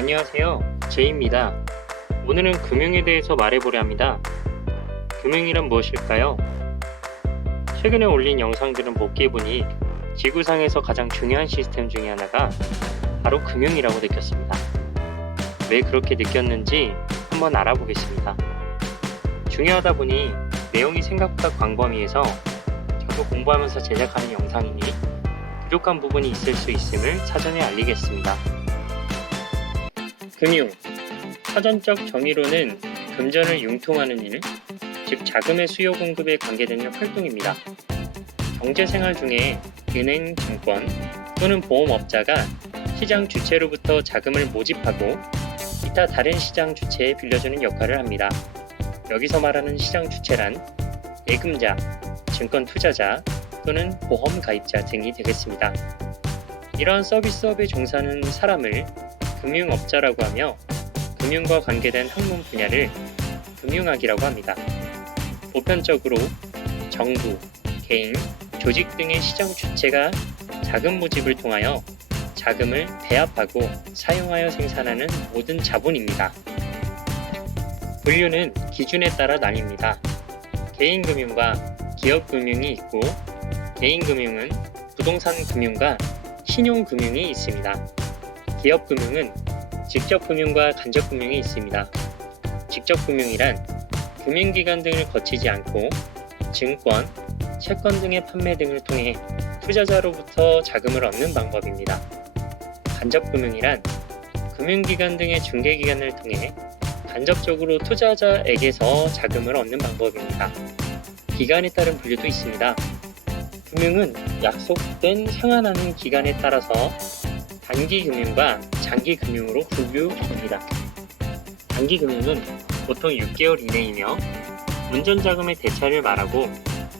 안녕하세요. 제이입니다. 오늘은 금융에 대해서 말해보려 합니다. 금융이란 무엇일까요? 최근에 올린 영상들은 복귀해보니 지구상에서 가장 중요한 시스템 중에 하나가 바로 금융이라고 느꼈습니다. 왜 그렇게 느꼈는지 한번 알아보겠습니다. 중요하다 보니 내용이 생각보다 광범위해서 저도 공부하면서 제작하는 영상이니 부족한 부분이 있을 수 있음을 사전에 알리겠습니다. 금융, 사전적 정의로는 금전을 융통하는 일, 즉 자금의 수요 공급에 관계되는 활동입니다. 경제생활 중에 은행, 증권 또는 보험업자가 시장 주체로부터 자금을 모집하고 기타 다른 시장 주체에 빌려주는 역할을 합니다. 여기서 말하는 시장 주체란 예금자, 증권 투자자 또는 보험 가입자 등이 되겠습니다. 이러한 서비스업에 종사하는 사람을 금융업자라고 하며 금융과 관계된 학문 분야를 금융학이라고 합니다. 보편적으로 정부, 개인, 조직 등의 시장 주체가 자금 모집을 통하여 자금을 배합하고 사용하여 생산하는 모든 자본입니다. 분류는 기준에 따라 나뉩니다. 개인금융과 기업금융이 있고 개인금융은 부동산 금융과 신용금융이 있습니다. 기업금융은 직접금융과 간접금융이 있습니다. 직접금융이란 금융기관 등을 거치지 않고 증권, 채권 등의 판매 등을 통해 투자자로부터 자금을 얻는 방법입니다. 간접금융이란 금융기관 등의 중개기관을 통해 간접적으로 투자자에게서 자금을 얻는 방법입니다. 기간에 따른 분류도 있습니다. 금융은 약속된 상환하는 기간에 따라서 단기금융과 장기금융으로 분류됩니다. 단기금융은 보통 6개월 이내이며 운전자금의 대차를 말하고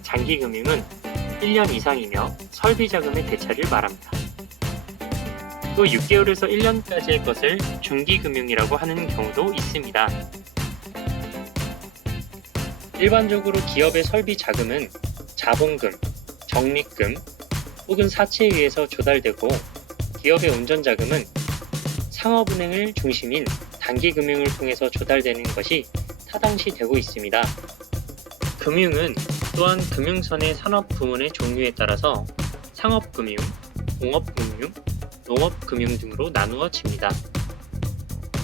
장기금융은 1년 이상이며 설비자금의 대차를 말합니다. 또 6개월에서 1년까지의 것을 중기금융이라고 하는 경우도 있습니다. 일반적으로 기업의 설비자금은 자본금, 적립금 혹은 사채에 의해서 조달되고 기업의 운전자금은 상업은행을 중심인 단기금융을 통해서 조달되는 것이 타당시 되고 있습니다. 금융은 또한 금융선의 산업부문의 종류에 따라서 상업금융, 공업금융, 농업금융 등으로 나누어집니다.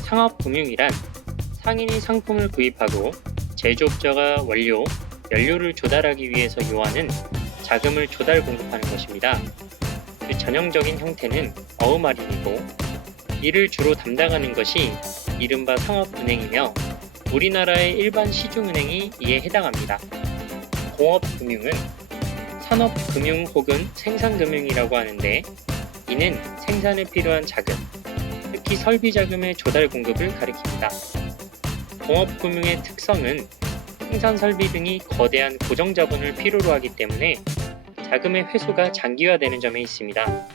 상업금융이란 상인이 상품을 구입하고 제조업자가 원료, 연료를 조달하기 위해서 요하는 자금을 조달 공급하는 것입니다. 그 전형적인 형태는 어음할인이고 이를 주로 담당하는 것이 이른바 상업은행이며 우리나라의 일반 시중은행이 이에 해당합니다. 공업금융은 산업금융 혹은 생산금융이라고 하는데 이는 생산에 필요한 자금, 특히 설비자금의 조달 공급을 가리킵니다. 공업금융의 특성은 생산설비 등이 거대한 고정자본을 필요로 하기 때문에 자금의 회수가 장기화되는 점에 있습니다.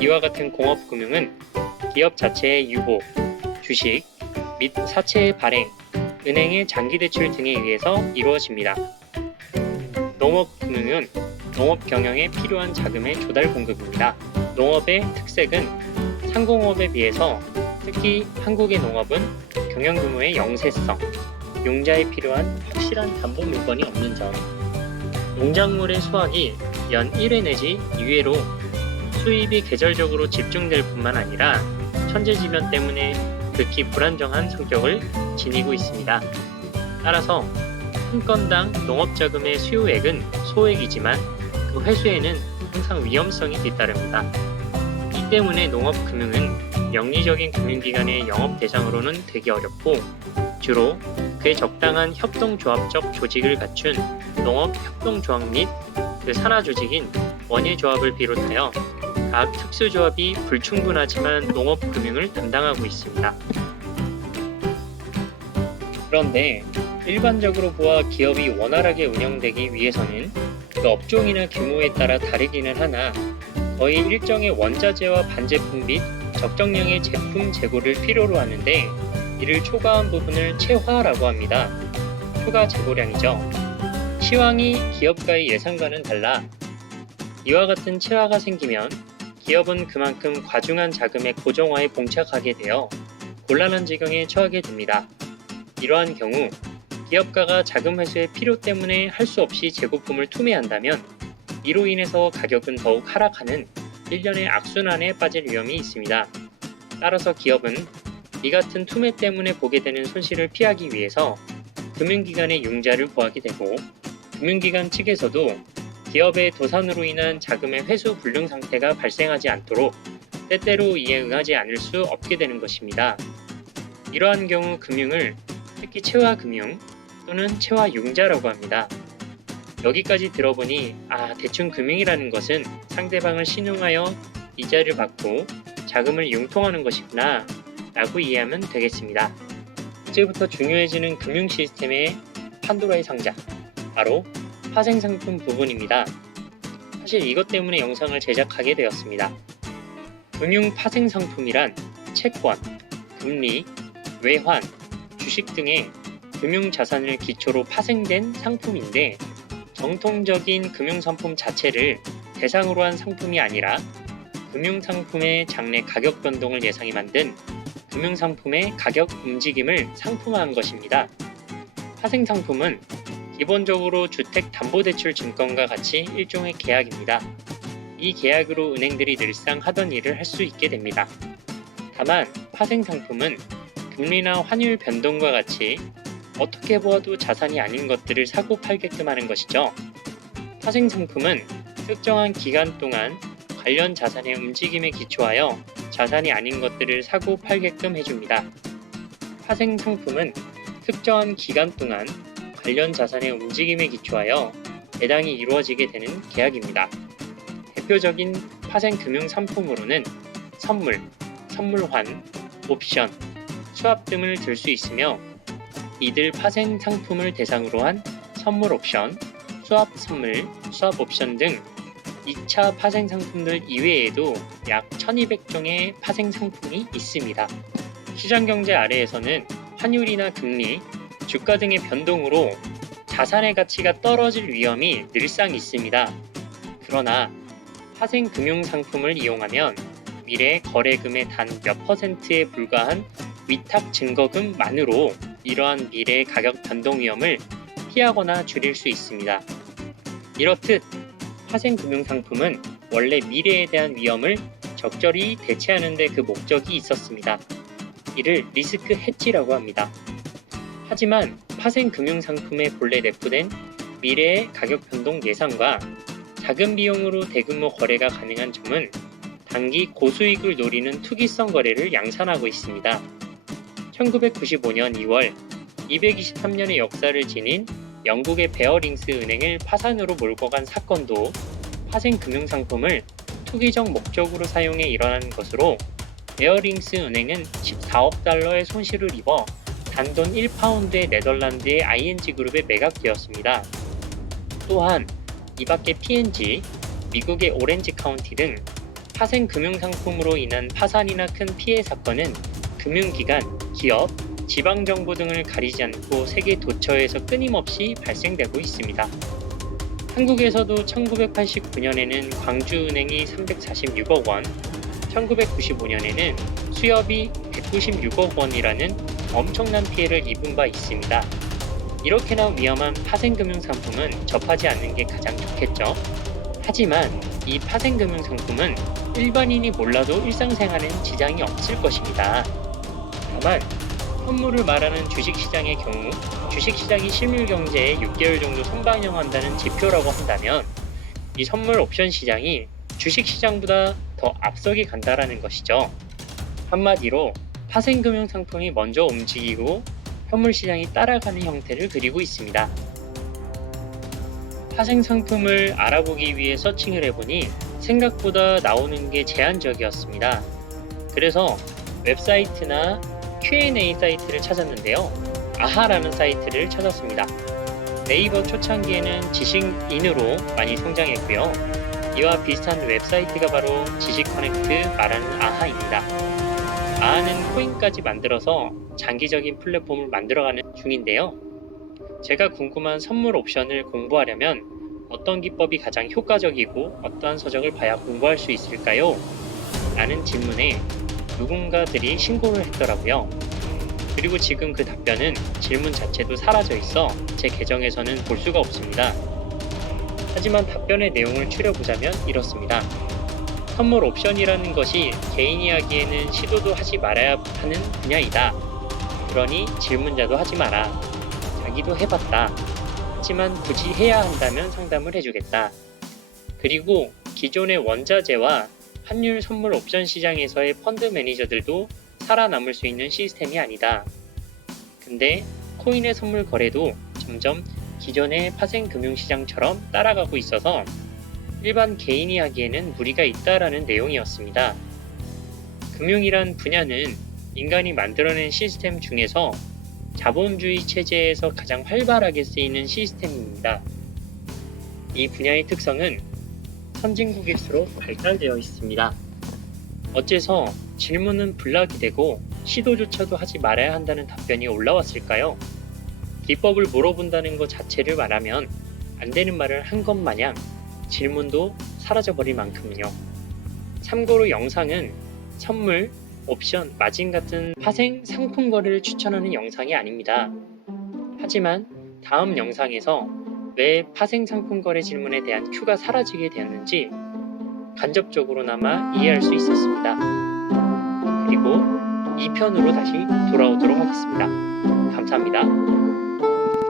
이와 같은 공업금융은 기업 자체의 유보, 주식 및 사채의 발행, 은행의 장기대출 등에 의해서 이루어집니다. 농업금융은 농업 경영에 필요한 자금의 조달 공급입니다. 농업의 특색은 상공업에 비해서 특히 한국의 농업은 경영 규모의 영세성, 용자에 필요한 확실한 담보 물건이 없는 점, 농작물의 수확이 연 1회 내지 2회로 수입이 계절적으로 집중될 뿐만 아니라 천재지변 때문에 극히 불안정한 성격을 지니고 있습니다. 따라서 한 건당 농업자금의 수요액은 소액이지만 그 회수에는 항상 위험성이 뒤따릅니다. 이 때문에 농업금융은 영리적인 금융기관의 영업 대상으로는 되기 어렵고 주로 그에 적당한 협동조합적 조직을 갖춘 농업협동조합 및 그 산하조직인 원예조합을 비롯하여 각 특수조합이 불충분하지만 농업금융을 담당하고 있습니다. 그런데 일반적으로 보아 기업이 원활하게 운영되기 위해서는 그 업종이나 규모에 따라 다르기는 하나 거의 일정의 원자재와 반제품 및 적정량의 제품 재고를 필요로 하는데 이를 초과한 부분을 채화라고 합니다. 초과 재고량이죠. 시황이 기업가의 예상과는 달라 이와 같은 채화가 생기면 기업은 그만큼 과중한 자금의 고정화에 봉착하게 되어 곤란한 지경에 처하게 됩니다. 이러한 경우 기업가가 자금 회수의 필요 때문에 할 수 없이 재고품을 투매한다면 이로 인해서 가격은 더욱 하락하는 일련의 악순환에 빠질 위험이 있습니다. 따라서 기업은 이 같은 투매 때문에 보게 되는 손실을 피하기 위해서 금융기관의 융자를 구하게 되고, 금융기관 측에서도 기업의 도산으로 인한 자금의 회수 불능 상태가 발생하지 않도록 때때로 이에 응하지 않을 수 없게 되는 것입니다. 이러한 경우 금융을 특히 채화금융 또는 채화융자라고 합니다. 여기까지 들어보니 대충 금융이라는 것은 상대방을 신용하여 이자를 받고 자금을 융통하는 것이구나 라고 이해하면 되겠습니다. 이제부터 중요해지는 금융 시스템의 판도라의 상자, 바로 파생상품 부분입니다. 사실 이것 때문에 영상을 제작하게 되었습니다. 금융 파생상품이란 채권, 금리, 외환, 주식 등의 금융자산을 기초로 파생된 상품인데, 정통적인 금융상품 자체를 대상으로 한 상품이 아니라 금융상품의 장래 가격 변동을 예상해 만든 금융상품의 가격 움직임을 상품화한 것입니다. 파생상품은 기본적으로 주택담보대출증권과 같이 일종의 계약입니다. 이 계약으로 은행들이 늘상 하던 일을 할 수 있게 됩니다. 다만 파생상품은 금리나 환율 변동과 같이 어떻게 보아도 자산이 아닌 것들을 사고 팔게끔 하는 것이죠. 파생상품은 특정한 기간 동안 관련 자산의 움직임에 기초하여 자산이 아닌 것들을 사고 팔게끔 해줍니다. 파생상품은 특정한 기간 동안 관련 자산의 움직임에 기초하여 배당이 이루어지게 되는 계약입니다. 대표적인 파생금융상품으로는 선물, 선물환, 옵션, 수합 등을 들 수 있으며, 이들 파생 상품을 대상으로 한 선물 옵션, 수합 선물, 수합 옵션 등 2차 파생 상품들 이외에도 약 1200종의 파생 상품이 있습니다. 시장경제 아래에서는 환율이나 금리, 주가 등의 변동으로 자산의 가치가 떨어질 위험이 늘상 있습니다. 그러나 파생 금융상품을 이용하면 미래 거래금의 단 몇 %에 불과한 위탁 증거금만으로 이러한 미래의 가격 변동 위험을 피하거나 줄일 수 있습니다. 이렇듯 파생금융상품은 원래 미래에 대한 위험을 적절히 대체하는 데 그 목적이 있었습니다. 이를 리스크 해지라고 합니다. 하지만 파생금융상품의 본래 내포된 미래의 가격 변동 예상과 작은 비용으로 대규모 거래가 가능한 점은 단기 고수익을 노리는 투기성 거래를 양산하고 있습니다. 1995년 2월 223년의 역사를 지닌 영국의 베어링스 은행을 파산으로 몰고 간 사건도 파생금융상품을 투기적 목적으로 사용해 일어난 것으로, 베어링스 은행은 14억 달러의 손실을 입어 단돈 1파운드의 네덜란드의 ING 그룹에 매각되었습니다. 또한 이밖에 P&G, 미국의 오렌지 카운티 등 파생금융상품으로 인한 파산이나 큰 피해 사건은 금융기관, 기업, 지방정부 등을 가리지 않고 세계 도처에서 끊임없이 발생되고 있습니다. 한국에서도 1989년에는 광주은행이 346억 원, 1995년에는 수협이 196억 원이라는 엄청난 피해를 입은 바 있습니다. 이렇게나 위험한 파생금융상품은 접하지 않는 게 가장 좋겠죠. 하지만 이 파생금융상품은 일반인이 몰라도 일상생활엔 지장이 없을 것입니다. 다만 선물을 말하는 주식시장의 경우, 주식시장이 실물경제에 6개월 정도 선반영한다는 지표라고 한다면 이 선물 옵션 시장이 주식시장보다 더 앞서게 간다라는 것이죠. 한마디로 파생금융상품이 먼저 움직이고 선물시장이 따라가는 형태를 그리고 있습니다. 파생상품을 알아보기 위해 서칭을 해보니 생각보다 나오는 게 제한적이었습니다. 그래서 웹사이트나 Q&A 사이트를 찾았는데요. 아하라는 사이트를 찾았습니다. 네이버 초창기에는 지식인으로 많이 성장했고요. 이와 비슷한 웹사이트가 바로 지식커넥트 말하는 아하입니다. 아하는 코인까지 만들어서 장기적인 플랫폼을 만들어가는 중인데요. 제가 궁금한 선물 옵션을 공부하려면 어떤 기법이 가장 효과적이고 어떠한 서적을 봐야 공부할 수 있을까요? 라는 질문에 누군가들이 신고를 했더라고요. 그리고 지금 그 답변은 질문 자체도 사라져 있어 제 계정에서는 볼 수가 없습니다. 하지만 답변의 내용을 추려보자면 이렇습니다. 선물 옵션이라는 것이 개인이 하기에는 시도도 하지 말아야 하는 분야이다. 그러니 질문자도 하지 마라. 자기도 해봤다. 하지만 굳이 해야 한다면 상담을 해주겠다. 그리고 기존의 원자재와 환율 선물 옵션 시장에서의 펀드 매니저들도 살아남을 수 있는 시스템이 아니다. 근데 코인의 선물 거래도 점점 기존의 파생 금융시장처럼 따라가고 있어서 일반 개인이 하기에는 무리가 있다라는 내용이었습니다. 금융이란 분야는 인간이 만들어낸 시스템 중에서 자본주의 체제에서 가장 활발하게 쓰이는 시스템입니다. 이 분야의 특성은 선진국일수록 발달되어 있습니다. 어째서 질문은 불락이 되고 시도조차도 하지 말아야 한다는 답변이 올라왔을까요? 기법을 물어본다는 것 자체를 말하면 안 되는 말을 한 것 마냥 질문도 사라져버릴 만큼은요. 참고로 영상은 선물, 옵션, 마진 같은 파생 상품 거래를 추천하는 영상이 아닙니다. 하지만 다음 영상에서 왜 파생 상품 거래 질문에 대한 큐가 사라지게 되었는지 간접적으로나마 이해할 수 있었습니다. 그리고 2편으로 다시 돌아오도록 하겠습니다. 감사합니다.